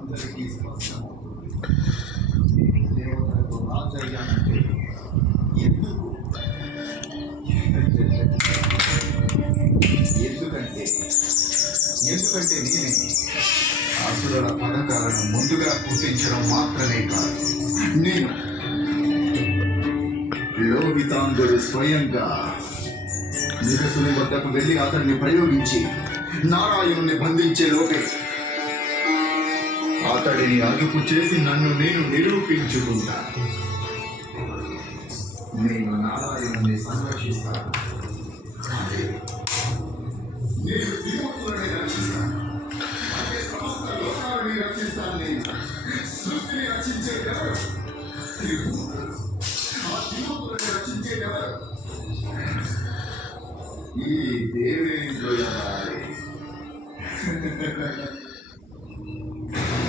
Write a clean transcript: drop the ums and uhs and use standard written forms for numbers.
అందరికీ స్పష్టమవుతుంది. దేవతలకు రాజయ్యానంటే ఎందుకు? ఎందుకంటే నేనే అసురుల పథకాలను ముందుగా గుర్తించడం మాత్రమే కాదు, నేను లోహితాంగుడు స్వయంగా నిరసుని వద్దకు వెళ్ళి అతన్ని ప్రయోగించి నారాయణుని బంధించే లోపే అతడిని అదుపు చేసి నన్ను నేను నిరూపించుకుంటాను. నేను నారాయణుని సంరక్షిస్తాను, నేను విముక్తులని రక్షిస్తాను, సమస్త లోకాలని రక్షిస్తాను. నేను సృష్టిని రక్షించేదెవరు? ఆ విముక్తులని రక్షించేదెవరు? ఈ దేవేంద్రుల వారే.